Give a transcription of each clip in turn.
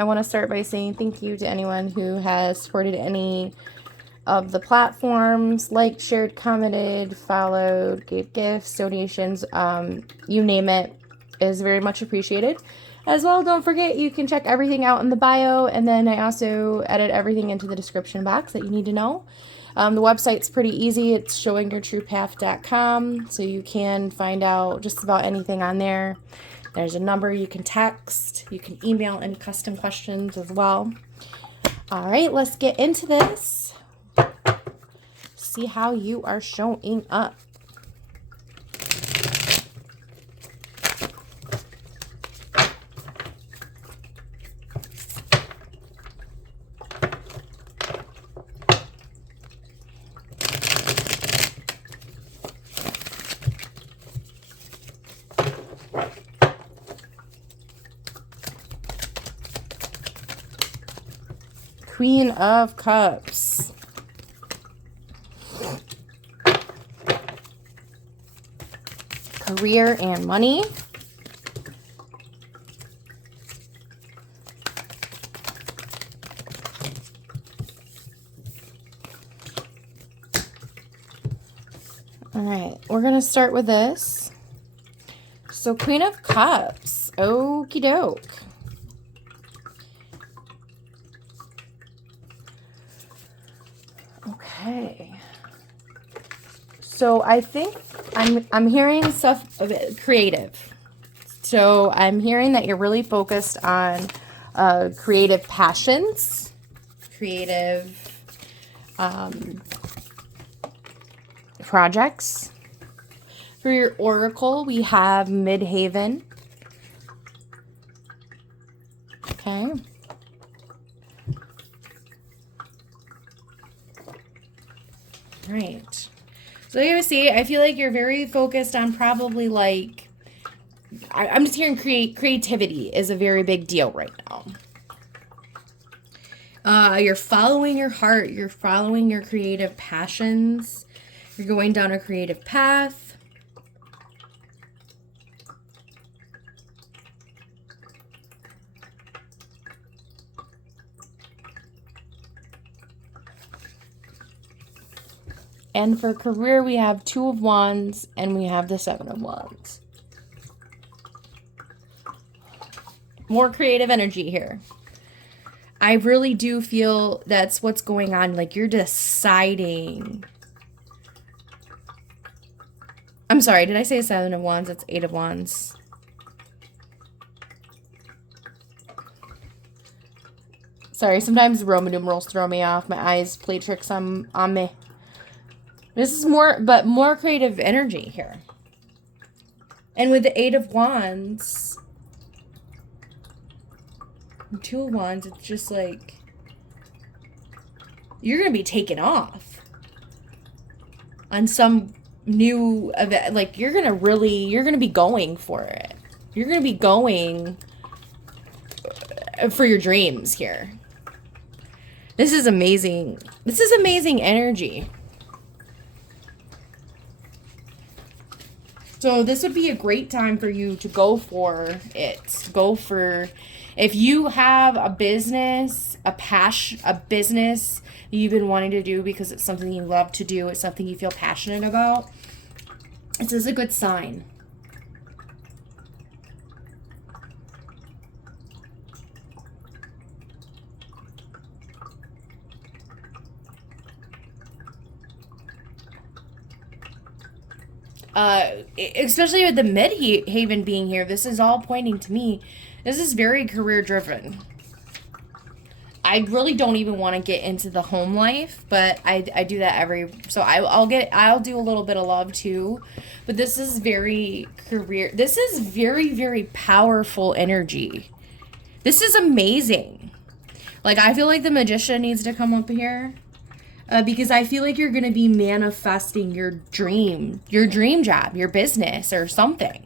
I want to start by saying thank you to anyone who has supported any of the platforms, liked, shared, commented, followed, gave gifts, donations, you name it, is very much appreciated. As well, don't forget you can check everything out in the bio, and then I also edit everything into the description box that you need to know. The website's pretty easy. It's showingyourtruepath.com, so you can find out just about anything on there. There's a number you can text. You can email any custom questions as well. All right, let's get into this. See how you are showing up. Queen of Cups. Career and money. All right, we're going to start with this. So Queen of Cups. Okie doke. Okay. So I think I'm hearing stuff a bit creative. So I'm hearing that you're really focused on creative passions, creative projects. For your oracle, we have Midhaven. Okay. Right. So you see, I feel like you're very focused on probably like, I'm just hearing creativity is a very big deal right now. You're following your heart. You're following your creative passions. You're going down a creative path. And for career, we have 2 of Wands and we have the 7 of Wands. More creative energy here. I really do feel that's what's going on. Like you're deciding. I'm sorry, did I say 7 of Wands? That's 8 of Wands. Sorry, sometimes Roman numerals throw me off. My eyes play tricks on me. This is more creative energy here. And with the 8 of Wands, 2 of Wands, it's just like, you're going to be taken off on some new event. Like, you're going to be going for it. You're going to be going for your dreams here. This is amazing. This is amazing energy. So this would be a great time for you to go for it. Go for, if you have a business, a business that you've been wanting to do because it's something you love to do, it's something you feel passionate about, this is a good sign. Especially with the Midhaven being here, this is all pointing to me. This is very career driven. I really don't even want to get into the home life, but I do that so I'll do a little bit of love too. But this is very career. This is very, very powerful energy. This is amazing. Like, I feel like the Magician needs to come up here. Because I feel like you're going to be manifesting your dream job, your business or something.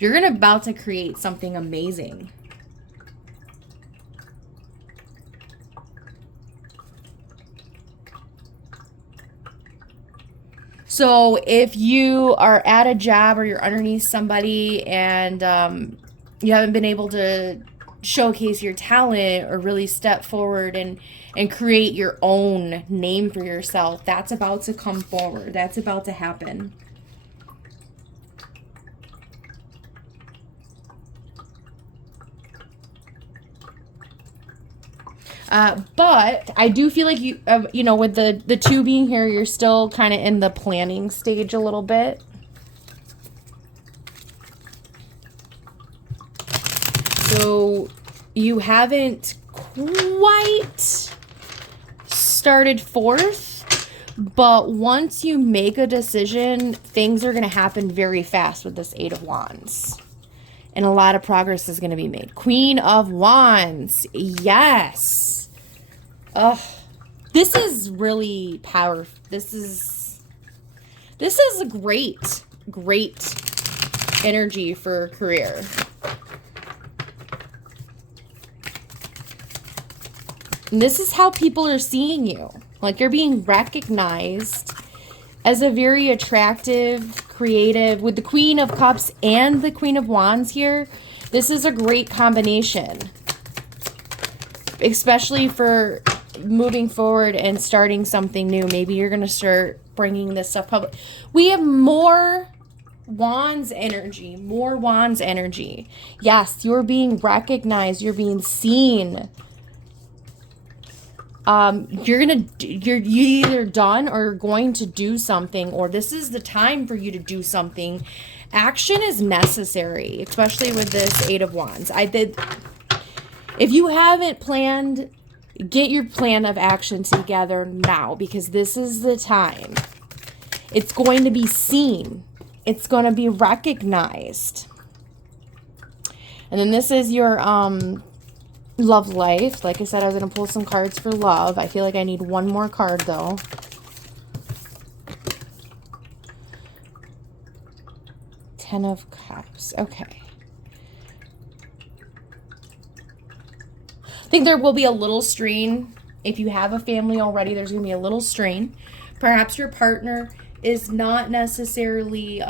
You're about to create something amazing. So if you are at a job or you're underneath somebody and you haven't been able to showcase your talent or really step forward and create your own name for yourself. That's about to come forward. That's about to happen. But I do feel like you, you know, with the 2 being here, you're still kind of in the planning stage a little bit. So you haven't quite started forth, but once you make a decision, things are going to happen very fast with this 8 of Wands. And a lot of progress is going to be made. Queen of Wands. Yes. Ugh. This is really powerful. This is a great energy for career. And this is how people are seeing you. Like, you're being recognized as a very attractive, creative, with the Queen of Cups and the Queen of Wands here. This is a great combination, especially for moving forward and starting something new. Maybe you're going to start bringing this stuff public. We have more Wands energy, more Wands energy. Yes, you're being recognized. You're being seen. You're either done or going to do something, or this is the time for you to do something. Action is necessary, especially with this 8 of Wands. If you haven't planned, get your plan of action together now, because this is the time. It's going to be seen. It's going to be recognized. And then this is your, love life. Like I said, I was going to pull some cards for love. I feel like I need one more card, though. Ten of Cups. Okay. I think there will be a little strain. If you have a family already, there's going to be a little strain. Perhaps your partner is not necessarily...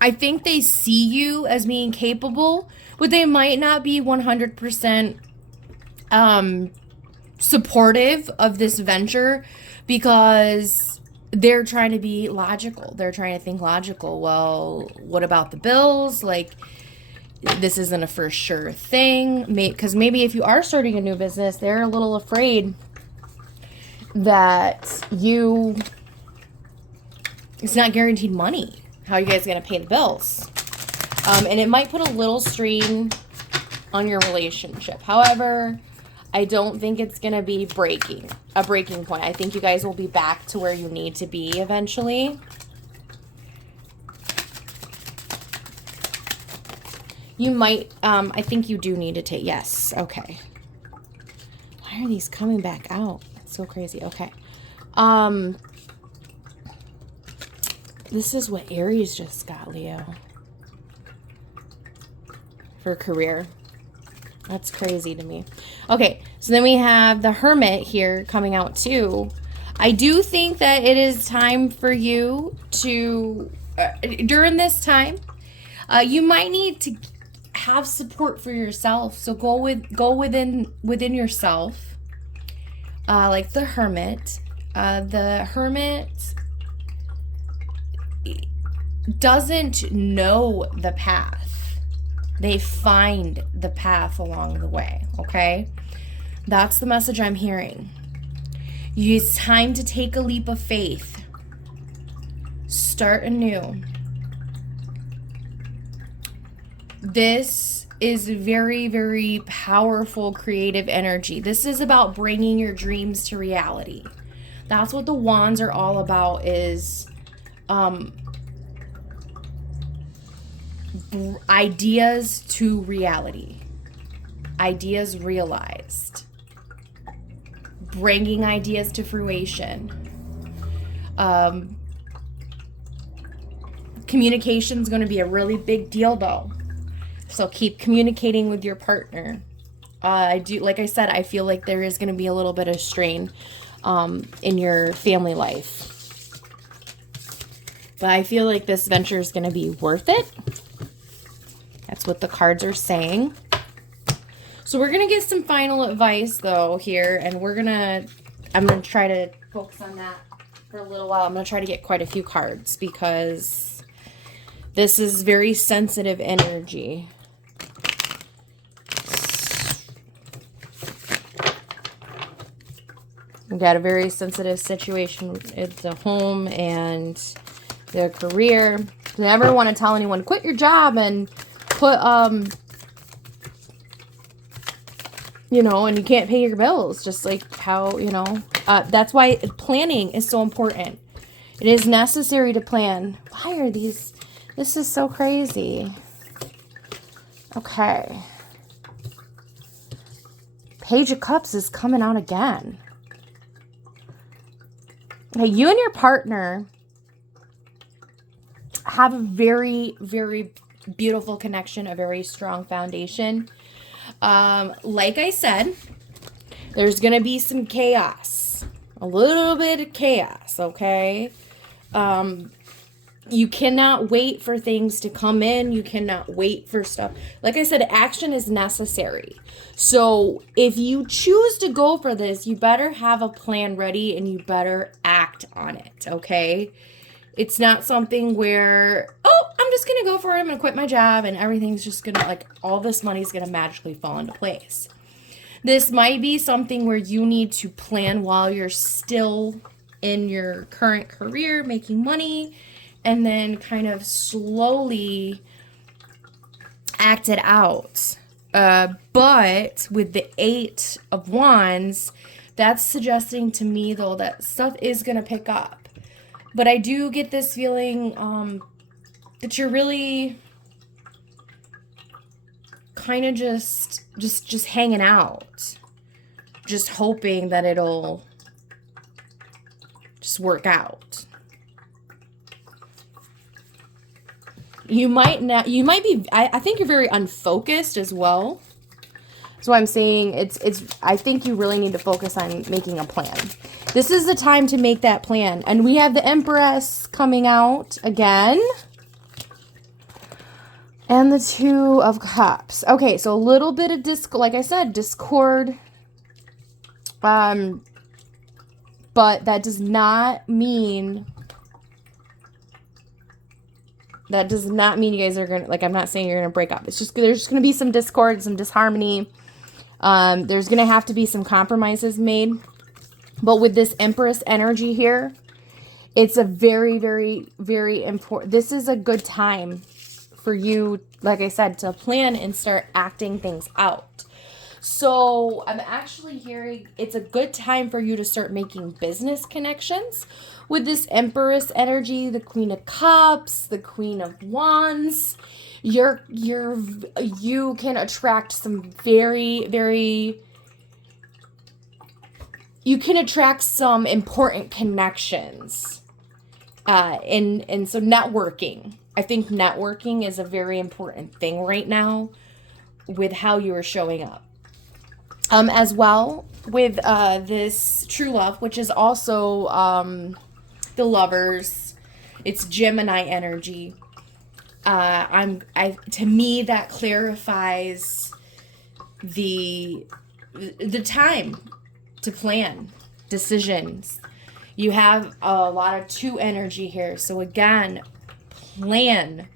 I think they see you as being capable, but they might not be 100% supportive of this venture, because they're trying to be logical. They're trying to think logical. Well, what about the bills? Like, this isn't a for sure thing. Because maybe if you are starting a new business, they're a little afraid that it's not guaranteed money. How are you guys going to pay the bills? And it might put a little strain on your relationship. However, I don't think it's going to be a breaking point. I think you guys will be back to where you need to be eventually. You might, I think you do need to take, yes, okay. Why are these coming back out? It's so crazy. Okay. This is what Aries just got, Leo. For career. That's crazy to me. Okay, so then we have the Hermit here coming out too. I do think that it is time for you to, during this time, you might need to have support for yourself. So go within yourself, like the Hermit. The Hermit doesn't know the path. They find the path along the way, okay? That's the message I'm hearing. It's time to take a leap of faith. Start anew. This is very, very powerful creative energy. This is about bringing your dreams to reality. That's what the wands are all about, is ideas to reality, ideas realized, bringing ideas to fruition. Communication is going to be a really big deal, though, so keep communicating with your partner. Like I said, I feel like there is going to be a little bit of strain in your family life. But I feel like this venture is going to be worth it. That's what the cards are saying. So we're going to get some final advice, though, here. And I'm going to try to focus on that for a little while. I'm going to try to get quite a few cards because this is very sensitive energy. We've got a very sensitive situation at the home and their career. You never want to tell anyone, quit your job and put, you know, and you can't pay your bills. Just like how, you know, that's why planning is so important. It is necessary to plan. Why are these? This is so crazy. Okay. Page of Cups is coming out again. Okay, you and your partner have a very, very beautiful connection, a very strong foundation. Like I said, there's going to be some chaos. A little bit of chaos, okay? You cannot wait for things to come in. You cannot wait for stuff. Like I said, action is necessary. So if you choose to go for this, you better have a plan ready and you better act on it, okay? It's not something where, oh, I'm just going to go for it. I'm going to quit my job and everything's just going to, like, all this money's going to magically fall into place. This might be something where you need to plan while you're still in your current career, making money, and then kind of slowly act it out. But with the 8 of Wands, that's suggesting to me, though, that stuff is going to pick up. But I do get this feeling that you're really kind of just hanging out. Just hoping that it'll just work out. You might be, I think you're very unfocused as well. That's why I'm saying I think you really need to focus on making a plan. This is the time to make that plan. And we have the Empress coming out again. And the 2 of Cups. Okay, so a little bit of discord, like I said, discord. But that does not mean you guys are gonna, like, I'm not saying you're gonna break up. It's just, there's just gonna be some discord, some disharmony. There's gonna have to be some compromises made. But with this Empress energy here, it's a very, very, very important. This is a good time for you, like I said, to plan and start acting things out. So I'm actually hearing it's a good time for you to start making business connections with this Empress energy, the Queen of Cups, the Queen of Wands. You can attract some very, very, you can attract some important connections. And so networking. I think networking is a very important thing right now with how you are showing up. As well with this true love, which is also the Lovers. It's Gemini energy. To me, that clarifies the time to plan decisions. You have a lot of 2 energy here. So again, plan.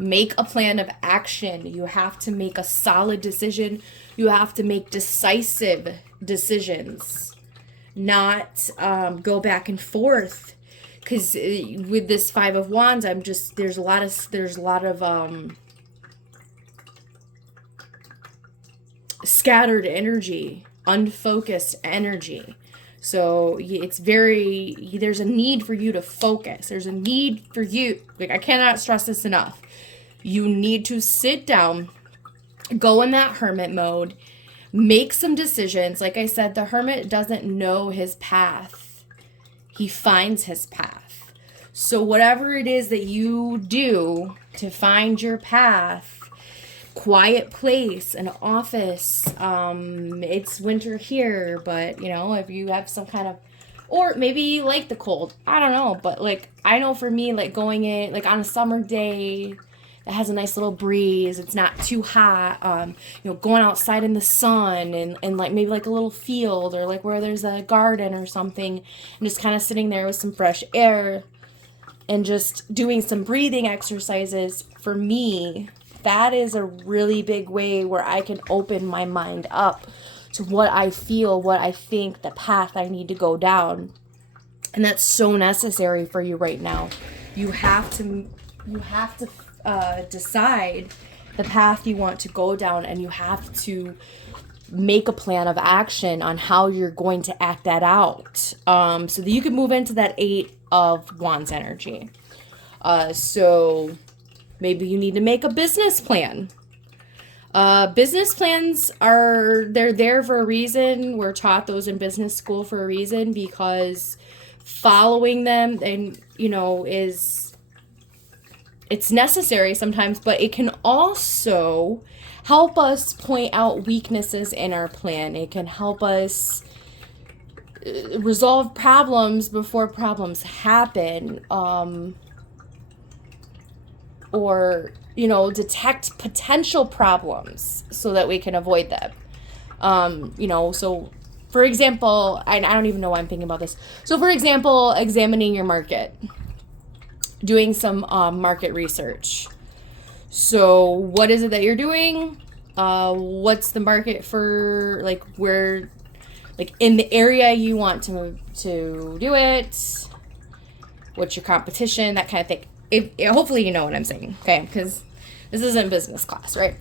Make a plan of action. You have to make a solid decision. You have to make decisive decisions. Not go back and forth. Because with this 5 of Wands, there's a lot of scattered energy, unfocused energy. So there's a need for you to focus. There's a need for you, like, I cannot stress this enough. You need to sit down, go in that hermit mode, make some decisions. Like I said, the hermit doesn't know his path. He finds his path. So whatever it is that you do to find your path, quiet place, an office, it's winter here, but, you know, if you have some kind of Or maybe you like the cold. I don't know. But like, I know for me, like going in, like on a summer day that has a nice little breeze, it's not too hot, going outside in the sun and like maybe like a little field or like where there's a garden or something and just kind of sitting there with some fresh air and just doing some breathing exercises. For me, that is a really big way where I can open my mind up to what I feel, what I think, the path I need to go down. And that's so necessary for you right now. You have to decide the path you want to go down, and you have to make a plan of action on how you're going to act that out, so that you can move into that 8 of Wands energy. So maybe you need to make a business plan. Business plans they're there for a reason. We're taught those in business school for a reason, because following them and it's necessary sometimes, but it can also help us point out weaknesses in our plan. It can help us resolve problems before problems happen, or detect potential problems so that we can avoid them. So for example, I don't even know why I'm thinking about this. So for example, examining your market, doing some market research. So what is it that you're doing? What's the market for, like, where, like, in the area you want to do it? What's your competition? That kind of thing. Hopefully you know what I'm saying, okay? Because this isn't business class, right?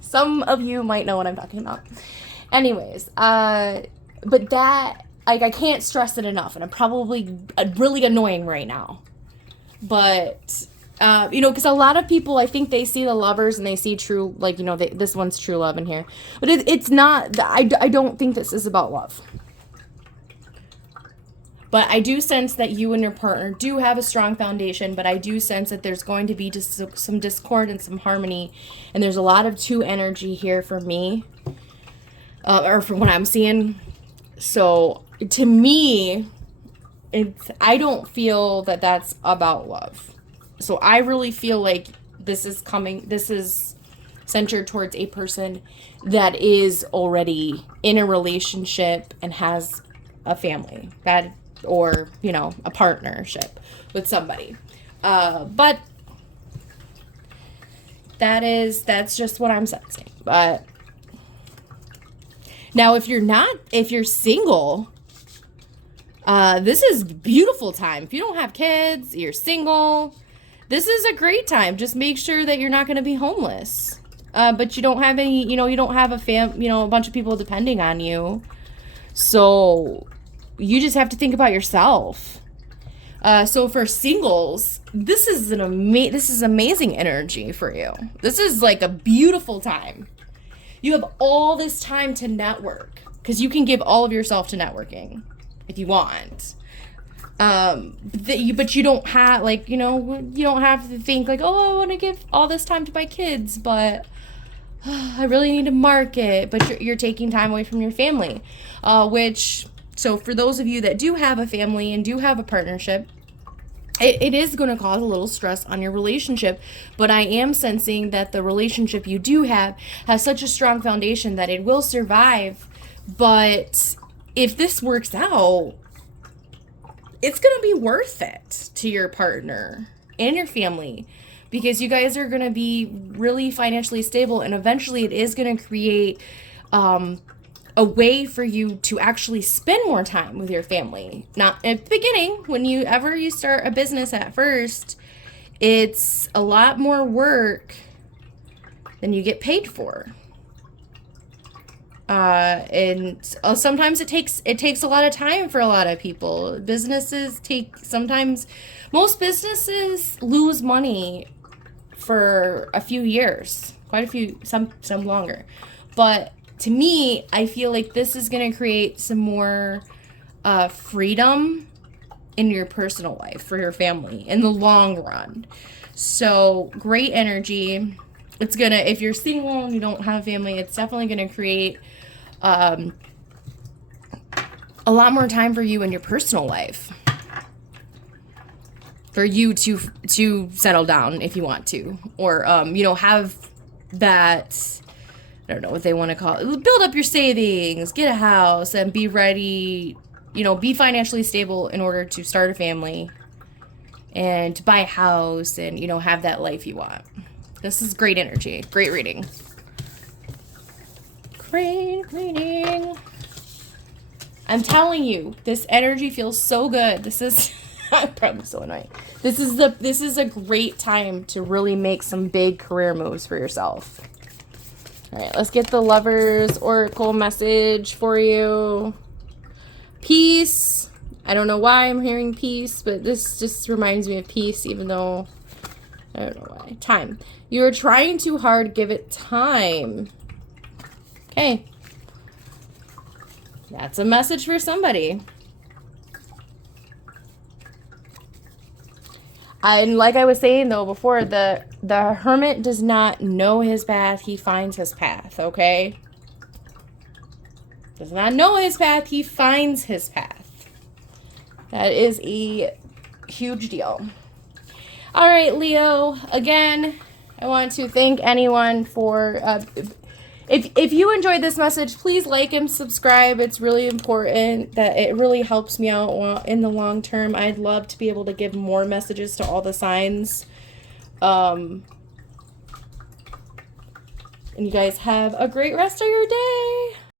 Some of you might know what I'm talking about. Anyways, but that, like, I can't stress it enough, and I'm probably really annoying right now. But, because a lot of people, I think they see the lovers and they see true, like, this one's true love in here. But it's not, I don't think this is about love. But I do sense that you and your partner do have a strong foundation, but I do sense that there's going to be just some discord and some harmony. And there's a lot of 2 energy here for me, or from what I'm seeing. So to me, I don't feel that that's about love. So I really feel like this is centered towards a person that is already in a relationship and has a family, or a partnership with somebody. But that's just what I'm sensing. But now if you're single, this is a beautiful time. If you don't have kids, you're single, this is a great time. Just make sure that you're not going to be homeless. But you don't have any, you don't have a bunch of people depending on you. So you just have to think about yourself. So for singles, this is amazing energy for you. This is like a beautiful time. You have all this time to network, because you can give all of yourself to networking if you want. But you don't have, you don't have to think like, oh, I want to give all this time to my kids, but I really need to market. But you're taking time away from your family, so for those of you that do have a family and do have a partnership, it is going to cause a little stress on your relationship. But I am sensing that the relationship you do have has such a strong foundation that it will survive. But if this works out, it's going to be worth it to your partner and your family, because you guys are going to be really financially stable, and eventually it is going to create a way for you to actually spend more time with your family. Not at the beginning, when you start a business at first, it's a lot more work than you get paid for. And sometimes it takes a lot of time for a lot of people. Most businesses lose money for a few years, quite a few, some longer. But to me, I feel like this is going to create some more freedom in your personal life for your family in the long run. So great energy. It's going to, if you're single and you don't have a family, it's definitely going to create a lot more time for you in your personal life. For you to settle down if you want to. Or, you know, have that, I don't know what they want to call it. Build up your savings, get a house, and be ready, you know, be financially stable in order to start a family and to buy a house and, you know, have that life you want. This is great energy. Great reading. Great reading. I'm telling you, this energy feels so good. This is I'm probably so annoying. This is a great time to really make some big career moves for yourself. All right, let's get the Lovers Oracle message for you. Peace. I don't know why I'm hearing peace, but this just reminds me of peace, even though I don't know why. Time. You're trying too hard. Give it time. Okay. That's a message for somebody. And like I was saying, though, before, the Hermit does not know his path. He finds his path, okay? Does not know his path. He finds his path. That is a huge deal. All right, Leo. Again, I want to thank anyone for... If you enjoyed this message, please like and subscribe. It's really important. That it really helps me out in the long term. I'd love to be able to give more messages to all the signs. And you guys have a great rest of your day.